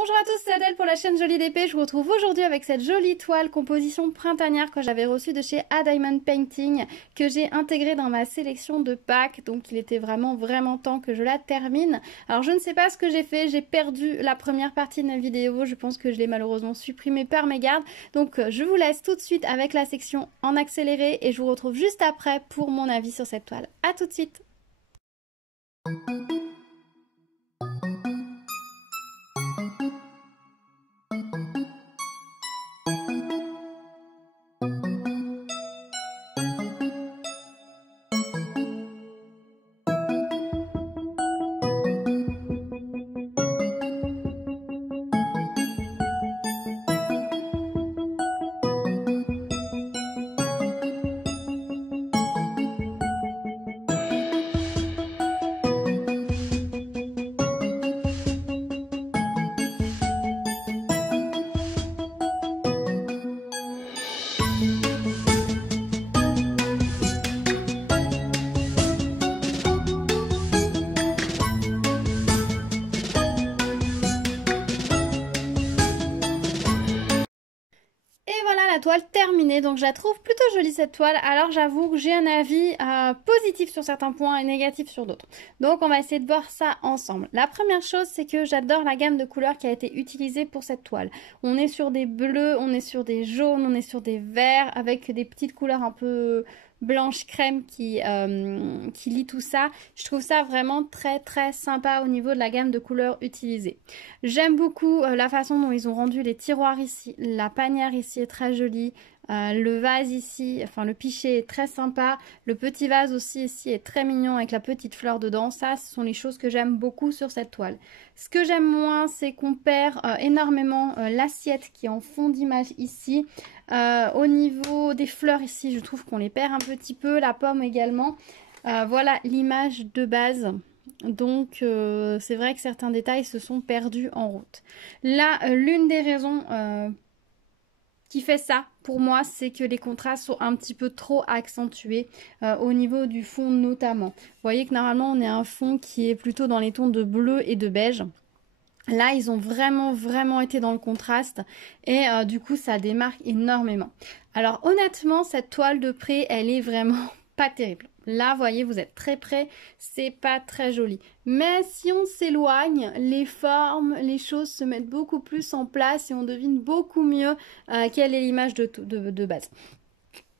Bonjour à tous, c'est Adèle pour la chaîne Jolie d'Épée. Je vous retrouve aujourd'hui avec cette jolie toile composition printanière que j'avais reçue de chez A Diamond Painting, que j'ai intégrée dans ma sélection de packs. Donc il était vraiment temps que je la termine. Alors je ne sais pas ce que j'ai fait, j'ai perdu la première partie de ma vidéo. Je pense que je l'ai malheureusement supprimée par mégarde. Donc je vous laisse tout de suite avec la section en accéléré et je vous retrouve juste après pour mon avis sur cette toile. A tout de suite. La toile terminée, donc je la trouve plutôt jolie cette toile. Alors j'avoue que j'ai un avis positif sur certains points et négatif sur d'autres, donc on va essayer de voir ça ensemble. La première chose, c'est que j'adore la gamme de couleurs qui a été utilisée pour cette toile. On est sur des bleus, on est sur des jaunes, on est sur des verts avec des petites couleurs un peu blanche crème qui lie tout ça. Je trouve ça vraiment très sympa au niveau de la gamme de couleurs utilisée. J'aime beaucoup la façon dont ils ont rendu les tiroirs ici. La panière ici est très jolie. Le vase ici, enfin le pichet est très sympa. Le petit vase aussi ici est très mignon avec la petite fleur dedans. Ça, ce sont les choses que j'aime beaucoup sur cette toile. Ce que j'aime moins, c'est qu'on perd énormément l'assiette qui est en fond d'image ici. Au niveau des fleurs ici, je trouve qu'on les perd un petit peu. La pomme également. Voilà l'image de base. Donc c'est vrai que certains détails se sont perdus en route. Là, l'une des raisons qui fait ça pour moi, c'est que les contrastes sont un petit peu trop accentués au niveau du fond notamment. Vous voyez que normalement on a un fond qui est plutôt dans les tons de bleu et de beige. Là, ils ont vraiment été dans le contraste et du coup, ça démarque énormément. Alors honnêtement, cette toile de près, elle est vraiment pas terrible. Là, vous voyez, vous êtes très près, c'est pas très joli. Mais si on s'éloigne, les formes, les choses se mettent beaucoup plus en place et on devine beaucoup mieux quelle est l'image de base.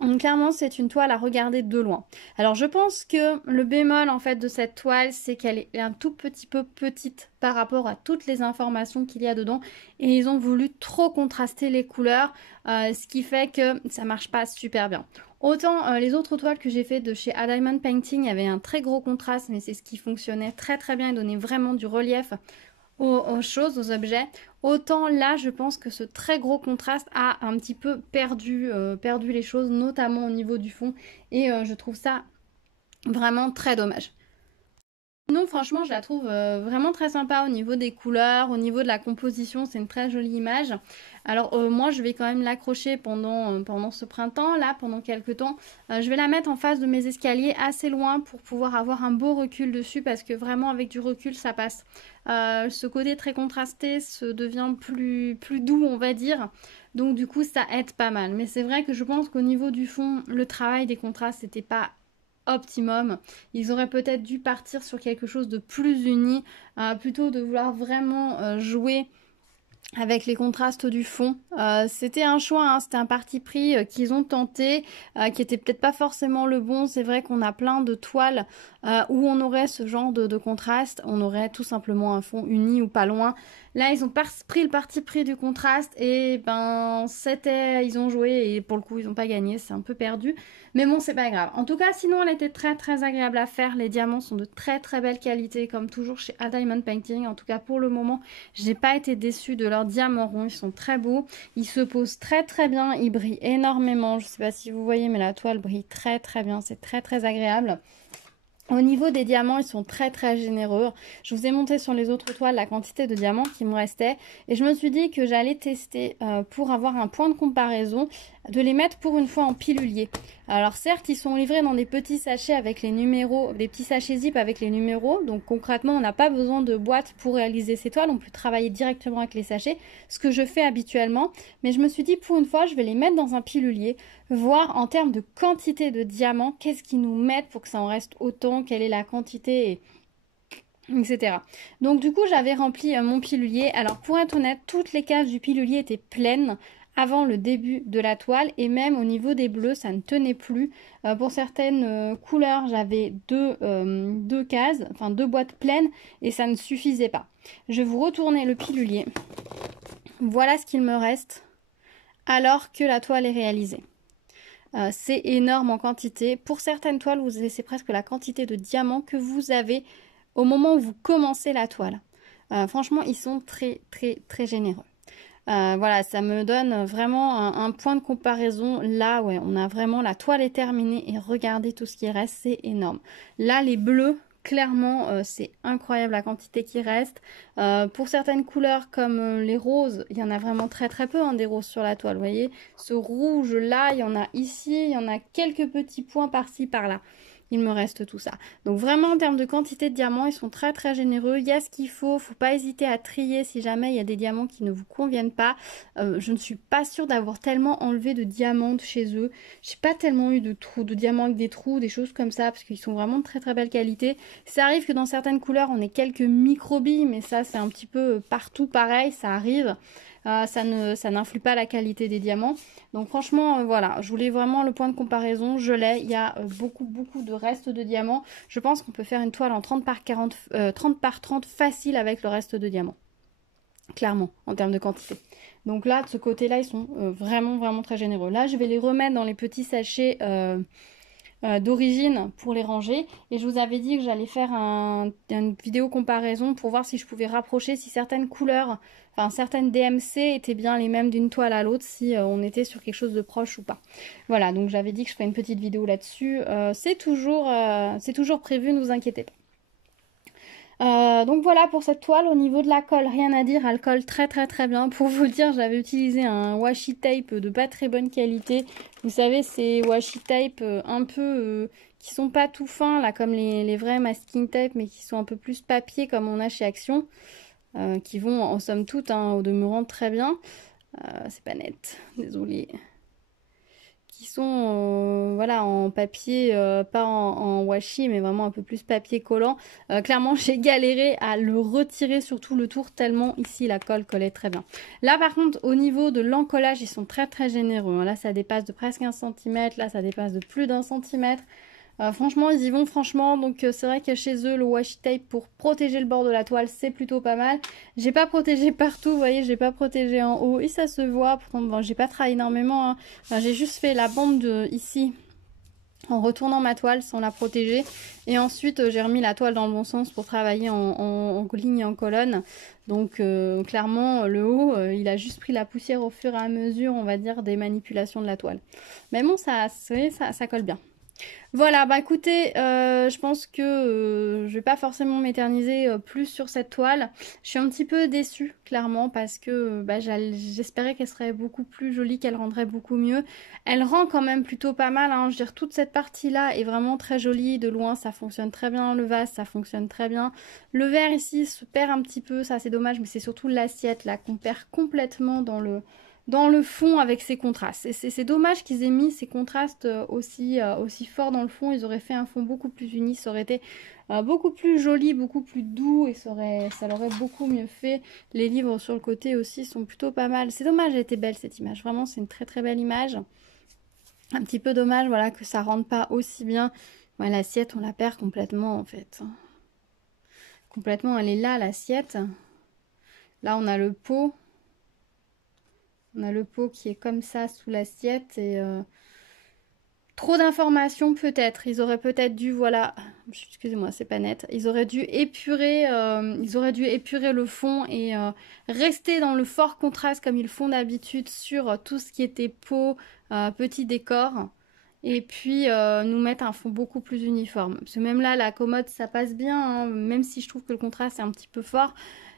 Donc clairement, c'est une toile à regarder de loin. Alors je pense que le bémol en fait de cette toile, c'est qu'elle est un tout petit peu petite par rapport à toutes les informations qu'il y a dedans. Et ils ont voulu trop contraster les couleurs, ce qui fait que ça marche pas super bien. Autant les autres toiles que j'ai fait de chez A Diamond Painting, il y avait un très gros contraste, mais c'est ce qui fonctionnait très bien et donnait vraiment du relief aux choses, aux objets. Autant là, je pense que ce très gros contraste a un petit peu perdu les choses, notamment au niveau du fond. Et je trouve ça vraiment très dommage. Non, franchement, je la trouve vraiment très sympa au niveau des couleurs, au niveau de la composition, c'est une très jolie image. Alors moi, je vais quand même l'accrocher pendant ce printemps, là, pendant quelques temps. Je vais la mettre en face de mes escaliers assez loin pour pouvoir avoir un beau recul dessus parce que vraiment, avec du recul, ça passe. Ce côté très contrasté se devient plus doux, on va dire. Donc du coup, ça aide pas mal. Mais c'est vrai que je pense qu'au niveau du fond, le travail des contrastes n'était pas optimum. Ils auraient peut-être dû partir sur quelque chose de plus uni, plutôt de vouloir vraiment jouer avec les contrastes du fond. C'était un choix, hein, c'était un parti pris qu'ils ont tenté, qui était peut-être pas forcément le bon. C'est vrai qu'on a plein de toiles où on aurait ce genre de contraste, on aurait tout simplement un fond uni ou pas loin. Là, ils ont pris le parti pris du contraste et ben ils ont joué et pour le coup, ils n'ont pas gagné, c'est un peu perdu. Mais bon, c'est pas grave. En tout cas, sinon, elle était très agréable à faire. Les diamants sont de très belle qualité, comme toujours chez A Diamond Painting. En tout cas, pour le moment, j'ai pas été déçue de leurs diamants ronds. Ils sont très beaux. Ils se posent très bien. Ils brillent énormément. Je sais pas si vous voyez, mais la toile brille très bien. C'est très agréable. Au niveau des diamants, ils sont très généreux. Je vous ai monté sur les autres toiles la quantité de diamants qui me restait. Et je me suis dit que j'allais tester pour avoir un point de comparaison. de les mettre pour une fois en pilulier. Alors certes, ils sont livrés dans des petits sachets avec les numéros, des petits sachets zip avec les numéros. Donc concrètement, on n'a pas besoin de boîte pour réaliser ces toiles. On peut travailler directement avec les sachets, ce que je fais habituellement. Mais je me suis dit, pour une fois, je vais les mettre dans un pilulier, voir en termes de quantité de diamants, qu'est-ce qu'ils nous mettent pour que ça en reste autant, quelle est la quantité, etc. Donc du coup, j'avais rempli mon pilulier. Alors pour être honnête, toutes les cases du pilulier étaient pleines avant le début de la toile, et même au niveau des bleus ça ne tenait plus. Pour certaines couleurs j'avais deux cases, enfin deux boîtes pleines, et ça ne suffisait pas. Je vais vous retourner le pilulier. Voilà ce qu'il me reste alors que la toile est réalisée. C'est énorme en quantité. Pour certaines toiles, c'est presque la quantité de diamants que vous avez au moment où vous commencez la toile. Franchement, ils sont très généreux. Voilà, ça me donne vraiment un point de comparaison. Là, ouais, on a vraiment, la toile est terminée et regardez tout ce qui reste, c'est énorme. Là, les bleus, clairement, c'est incroyable la quantité qui reste. Pour certaines couleurs comme les roses, il y en a vraiment très peu hein, des roses sur la toile, vous voyez. Ce rouge là, il y en a ici, il y en a quelques petits points par-ci, par-là. Il me reste tout ça. Donc vraiment en termes de quantité de diamants, ils sont très généreux. Il y a ce qu'il faut pas hésiter à trier si jamais il y a des diamants qui ne vous conviennent pas. Je ne suis pas sûre d'avoir tellement enlevé de diamants de chez eux. J'ai pas tellement eu de trous, de diamants avec des trous, des choses comme ça, parce qu'ils sont vraiment de très belle qualité. Ça arrive que dans certaines couleurs on ait quelques microbilles, mais ça c'est un petit peu partout pareil, ça arrive. Ça n'influe pas la qualité des diamants. Donc franchement, voilà, je voulais vraiment le point de comparaison. Je l'ai, il y a beaucoup de restes de diamants. Je pense qu'on peut faire une toile en 30 par 40, 30 par 30 facile avec le reste de diamants. Clairement, en termes de quantité. Donc là, de ce côté-là, ils sont vraiment très généreux. Là, je vais les remettre dans les petits sachets d'origine pour les ranger, et je vous avais dit que j'allais faire une vidéo comparaison pour voir si je pouvais rapprocher, si certaines couleurs, enfin certaines DMC étaient bien les mêmes d'une toile à l'autre, si on était sur quelque chose de proche ou pas. Voilà, donc j'avais dit que je ferais une petite vidéo là-dessus. C'est toujours prévu, ne vous inquiétez pas. Donc voilà pour cette toile. Au niveau de la colle, rien à dire, elle colle très bien. Pour vous dire, j'avais utilisé un washi tape de pas très bonne qualité. Vous savez, ces washi tape un peu qui sont pas tout fins là, comme les vrais masking tape, mais qui sont un peu plus papier comme on a chez Action, qui vont en somme toute hein, au demeurant très bien. C'est pas net, désolée. Qui sont voilà en papier, pas en washi, mais vraiment un peu plus papier collant. Clairement, j'ai galéré à le retirer, surtout le tour, tellement ici la colle collait très bien. Là, par contre, au niveau de l'encollage, ils sont très généreux. Hein. Là, ça dépasse de presque 1 cm. Là, ça dépasse de plus d'1 centimètre. Franchement, ils y vont franchement, donc c'est vrai que chez eux, le washi tape pour protéger le bord de la toile, c'est plutôt pas mal. J'ai pas protégé partout, vous voyez, j'ai pas protégé en haut et ça se voit. Pourtant, bon, j'ai pas travaillé énormément, hein. Enfin, j'ai juste fait la bande ici en retournant ma toile sans la protéger. Et ensuite, j'ai remis la toile dans le bon sens pour travailler en ligne et en colonne. Donc, clairement, le haut, il a juste pris la poussière au fur et à mesure, on va dire, des manipulations de la toile. Mais bon, ça colle bien. Voilà, bah écoutez, je pense que je vais pas forcément m'éterniser plus sur cette toile. Je suis un petit peu déçue, clairement, parce que bah, j'espérais qu'elle serait beaucoup plus jolie, qu'elle rendrait beaucoup mieux. Elle rend quand même plutôt pas mal, hein. Je veux dire, toute cette partie-là est vraiment très jolie. De loin, ça fonctionne très bien. Le vase, ça fonctionne très bien. Le verre ici se perd un petit peu, ça c'est dommage, mais c'est surtout l'assiette là qu'on perd complètement dans le fond avec ces contrastes. Et c'est dommage qu'ils aient mis ces contrastes aussi forts dans le fond. Ils auraient fait un fond beaucoup plus uni, ça aurait été beaucoup plus joli, beaucoup plus doux, et ça l'aurait beaucoup mieux fait. Les livres sur le côté aussi sont plutôt pas mal. C'est dommage, elle était belle cette image. Vraiment, c'est une très belle image. Un petit peu dommage, voilà, que ça rentre pas aussi bien. Ouais, l'assiette, on la perd complètement en fait. Complètement, elle est là, l'assiette. Là, on a le pot. On a le pot qui est comme ça sous l'assiette et trop d'informations peut-être. Ils auraient peut-être dû, voilà, excusez-moi, c'est pas net. Ils auraient dû épurer le fond et rester dans le fort contraste comme ils font d'habitude sur tout ce qui était pot, petit décor. Et puis nous mettre un fond beaucoup plus uniforme. Parce que même là, la commode, ça passe bien, hein, même si je trouve que le contraste est un petit peu fort.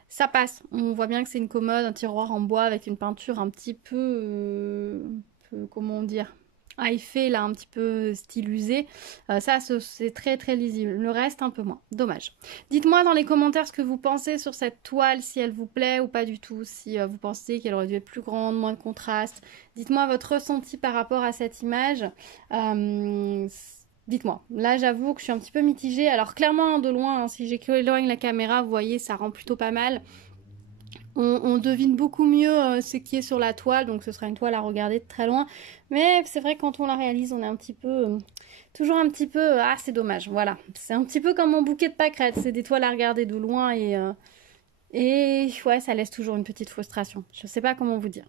Ça passe, on voit bien que c'est une commode, un tiroir en bois avec une peinture un petit peu peu, comment dire, effet là, un petit peu stylisé. Ça, c'est très très lisible. Le reste, un peu moins. Dommage. Dites-moi dans les commentaires ce que vous pensez sur cette toile, si elle vous plaît ou pas du tout. Si vous pensez qu'elle aurait dû être plus grande, moins de contraste. Dites-moi votre ressenti par rapport à cette image. Dites-moi. Là, j'avoue que je suis un petit peu mitigée. Alors, clairement, de loin, hein, si j'éloigne la caméra, vous voyez, ça rend plutôt pas mal. On devine beaucoup mieux ce qui est sur la toile, donc ce sera une toile à regarder de très loin. Mais c'est vrai que quand on la réalise, on est un petit peu... toujours un petit peu... c'est dommage, voilà. C'est un petit peu comme mon bouquet de pâquerettes, c'est des toiles à regarder de loin et ouais, ça laisse toujours une petite frustration. Je sais pas comment vous dire.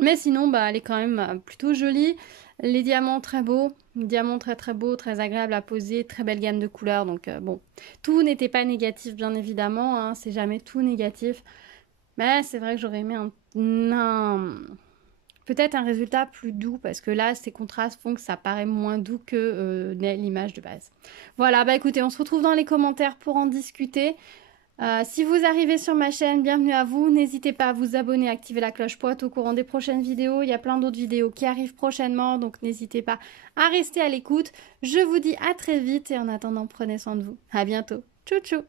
Mais sinon, elle est quand même plutôt jolie. Les diamants très beaux, diamants très très beaux, très agréables à poser, très belle gamme de couleurs. Donc bon, tout n'était pas négatif bien évidemment, hein, c'est jamais tout négatif. Mais c'est vrai que j'aurais aimé peut-être un résultat plus doux parce que là, ces contrastes font que ça paraît moins doux que l'image de base. Voilà, écoutez, on se retrouve dans les commentaires pour en discuter. Si vous arrivez sur ma chaîne, bienvenue à vous. N'hésitez pas à vous abonner, à activer la cloche pour être au courant des prochaines vidéos. Il y a plein d'autres vidéos qui arrivent prochainement, donc n'hésitez pas à rester à l'écoute. Je vous dis à très vite et en attendant, prenez soin de vous. À bientôt. Tchou tchou.